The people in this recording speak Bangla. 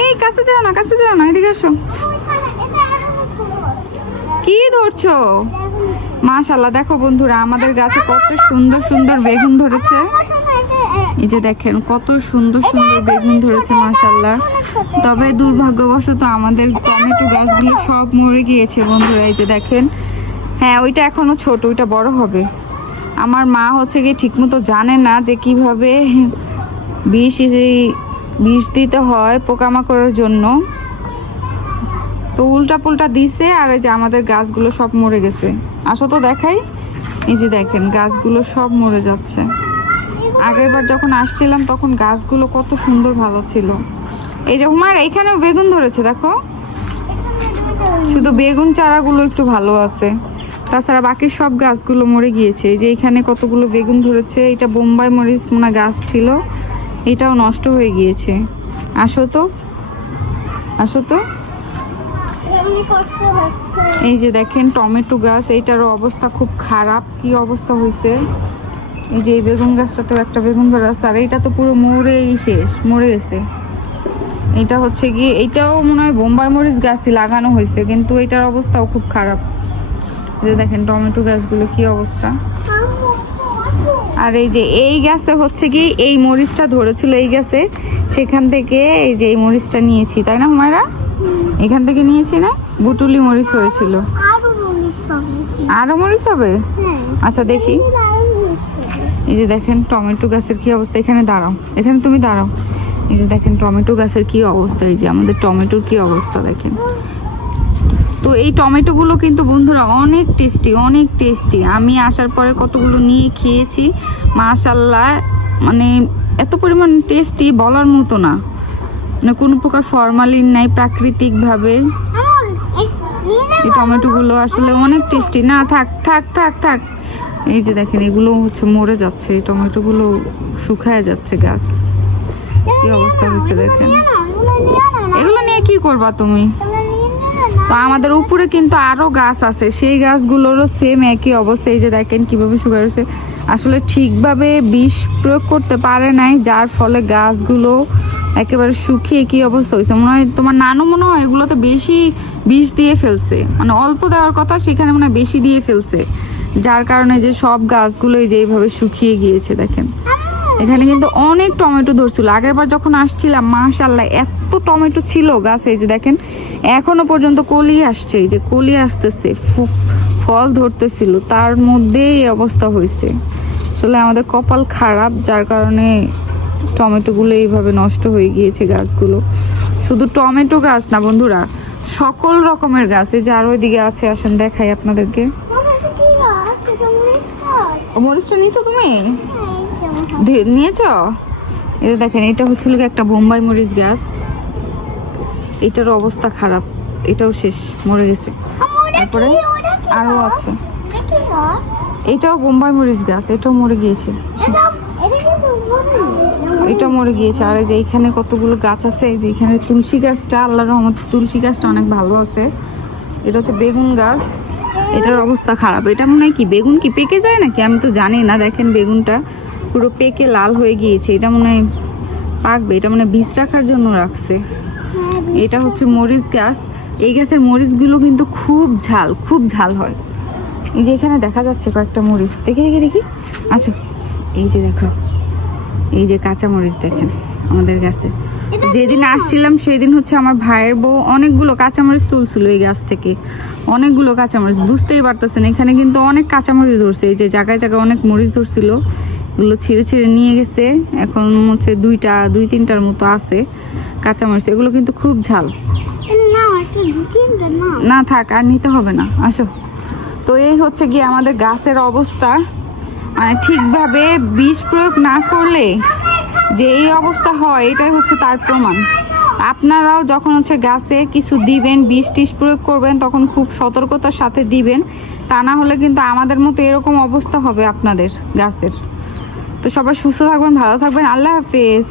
এই কাছে যাও না, কাছে যাও না, এদিকে আসো। কি ধরছো? মাশাআল্লাহ, দেখো বন্ধুরা আমাদের গাছে কত সুন্দর সুন্দর বেগুন ধরেছে। এই যে দেখেন কত সুন্দর সুন্দর বেগুন ধরেছে মাশাআল্লাহ। তবে দুর্ভাগ্যবশত আমাদের টমেটো গাছগুলো সব মরে গিয়েছে বন্ধুরা। এই যে দেখেন, হ্যাঁ ওইটা এখনো ছোট, ওইটা বড় হবে। আমার মা হচ্ছে গিয়ে ঠিকমতো জানে না যে কিভাবে বিষ দিতে হয় পোকামাকড়ের জন্য, তো উল্টা পুল্টা দিছে। আর এই যে আমাদের গাছগুলো সব মরে গেছে। আসো তো দেখাই। এই যে দেখেন গাছগুলো সব মরে যাচ্ছে। আগের বার যখন আসছিলাম তখন গাছগুলো কত সুন্দর ভালো ছিল। এই যে হুমায়রা, এখানেও বেগুন ধরেছে দেখো, শুধু বেগুন চারাগুলো একটু ভালো আছে, তাছাড়া বাকি সব গাছগুলো মরে গিয়েছে। এই যে এখানে কতগুলো বেগুন ধরেছে। এটা বোম্বাই মরিচ মোনা গাছ ছিল, এটাও নষ্ট হয়ে গিয়েছে। আসো তো, আসো তো। এই যে দেখেন টমেটো গাছ, এইটারও অবস্থা খুব খারাপ। কি অবস্থা হয়েছে! এই যে এই বেগুন গাছটাতেও একটা বেগুন ধরে আছে, আর এইটা তো পুরো মরেই শেষ, মরে গেছে। এটা হচ্ছে গিয়ে, এইটাও মনে হয় বোম্বাই মরিচ গাছই লাগানো হয়েছে, কিন্তু এটার অবস্থাও খুব খারাপ। এই যে দেখেন টমেটো গাছগুলো কি অবস্থা। আর এই যে এই গাছে হচ্ছে কি এই মরিচটা ধরেছিল এই গাছে, সেখান থেকে এই যে এই মরিচটা নিয়েছি, তাই না হুমায়রা? এখান থেকে নিয়েছি না, বুটুলি মরিচ হয়েছিল। আরো মরিচ হবে? আচ্ছা দেখি। এই যে দেখেন টমেটো গাছের কি অবস্থা। এখানে দাঁড়াও, এখানে তুমি দাঁড়াও। এই যে দেখেন টমেটো গাছের কি অবস্থা। এই যে আমাদের টমেটোর কি অবস্থা দেখেন। তো এই টমেটোগুলো কিন্তু বন্ধুরা অনেক টেস্টি, অনেক টেস্টি। আমি আসার পরে কতগুলো নিয়ে খেয়েছি মাশাআল্লাহ, মানে এত পরিমাণ টেস্টি বলার মতো না। মানে কোনো প্রকার ফরমালিন নাই, প্রাকৃতিকভাবে এই টমেটোগুলো আসলে অনেক টেস্টি। না থাক থাক থাক থাক। এই যে দেখেন এগুলো হচ্ছে মরে যাচ্ছে, এই টমেটোগুলো শুকায় যাচ্ছে গাছ। কি অবস্থা হচ্ছে দেখেন। এগুলো নিয়ে কি করবা তুমি? তো আমাদের উপরে কিন্তু আরো গাছ আছে, সেই গাছগুলোরও সেম একই অবস্থা। এই যে দেখেন কিভাবে শুকায় গেছে। আসলে ঠিকভাবে বিষ প্রয়োগ করতে পারে নাই, যার ফলে গাছগুলো একেবারে শুকিয়ে কি অবস্থা হয়েছে। মনে হয় তোমার নানু মনে হয় এগুলোতে বেশি বিষ দিয়ে ফেলছে, মানে অল্প দেওয়ার কথা সেখানে মনে হয় বেশি দিয়ে ফেলছে, যার কারণে যে সব গাছগুলো এই যে এইভাবে শুকিয়ে গিয়েছে দেখেন। এখানে কিন্তু অনেক টমেটো ধরছিল আগের বার যখন আসছিলাম, মাশাআল্লাহ এত টমেটো ছিল গাছে। এই যে দেখেন এখনো পর্যন্ত কলি আসছে, এই যে কলি আসতেছে, ফল ধরতেছিল, তার মধ্যেই এই অবস্থা হয়েছে। আসলে আমাদের কপাল খারাপ, যার কারণে টমেটোগুলো এইভাবে নষ্ট হয়ে গিয়েছে গাছগুলো। শুধু টমেটো গাছ না বন্ধুরা, সকল রকমের গাছ। এই যে আরো ওইদিকে আছে, আসেন দেখাই আপনাদেরকে। মরিচটা নিয়েছো তুমি? নিয়েছো? এটা দেখেন, এটা হচ্ছিল একটা বোম্বাই মরিচ গাছ, এটার অবস্থা খারাপ, এটাও শেষ, মরে গেছে। তারপরে আরো আছে, এটাও বোম্বাই মরিচ গাছ, এটাও মরে গিয়েছে, এটাও মরে গিয়েছে। আর এই যে এইখানে কতগুলো গাছ আছে। এই যে এখানে তুলসী গাছটা, আল্লাহর রহমতে তুলসী গাছটা অনেক ভালো আছে। এটা হচ্ছে বেগুন গাছ, এটার অবস্থা খারাপ। এটা মনে হয় কি বেগুন কি পেকে যায় নাকি, আমি তো জানি না। দেখেন বেগুনটা পুরো পেকে লাল হয়ে গিয়েছে, এটা মনে হয় পাকবে, এটা মনে হয় বীজ রাখার জন্য রাখছে। এটা হচ্ছে মরিচ গাছ, এই গাছের মরিচগুলো কিন্তু খুব ঝাল, খুব ঝাল হয়। এই যে এখানে দেখা যাচ্ছে কয়েকটা মরিচ, দেখি দেখি দেখি। আচ্ছা এই যে দেখো, এই যে কাঁচা মরিচ দেখেন আমাদের গাছে। যেদিন আসছিলাম সেদিন হচ্ছে আমার ভাইয়ের বউ অনেকগুলো কাঁচামরিচ তুলছিল এই গাছ থেকে, অনেকগুলো কাঁচামরিচ, বুঝতেই পারতেছেন। এখানে কিন্তু অনেক কাঁচামরিচ ধরছে, এই যে জায়গায় জায়গায় অনেক মরিচ ধরছিল, এগুলো ছিঁড়ে ছিঁড়ে নিয়ে গেছে। এখন হচ্ছে দুই তিনটার মতো আছে কাঁচামরিচ, এগুলো কিন্তু খুব ঝাল। না থাক, আর নিতে হবে না, আসো। তো এই হচ্ছে গিয়ে আমাদের গাছের অবস্থা, মানে ঠিকভাবে বিষ প্রয়োগ না করলে যে এই অবস্থা হয়, এটাই হচ্ছে তার প্রমাণ। আপনারাও যখন হচ্ছে গাছে কিছু দিবেন, বিষ টিষ প্রয়োগ করবেন, তখন খুব সতর্কতার সাথে দিবেন, তা না হলে কিন্তু আমাদের মতো এরকম অবস্থা হবে আপনাদের গাছের। তো সবাই সুস্থ থাকবেন, ভালো থাকবেন, আল্লাহ হাফেজ।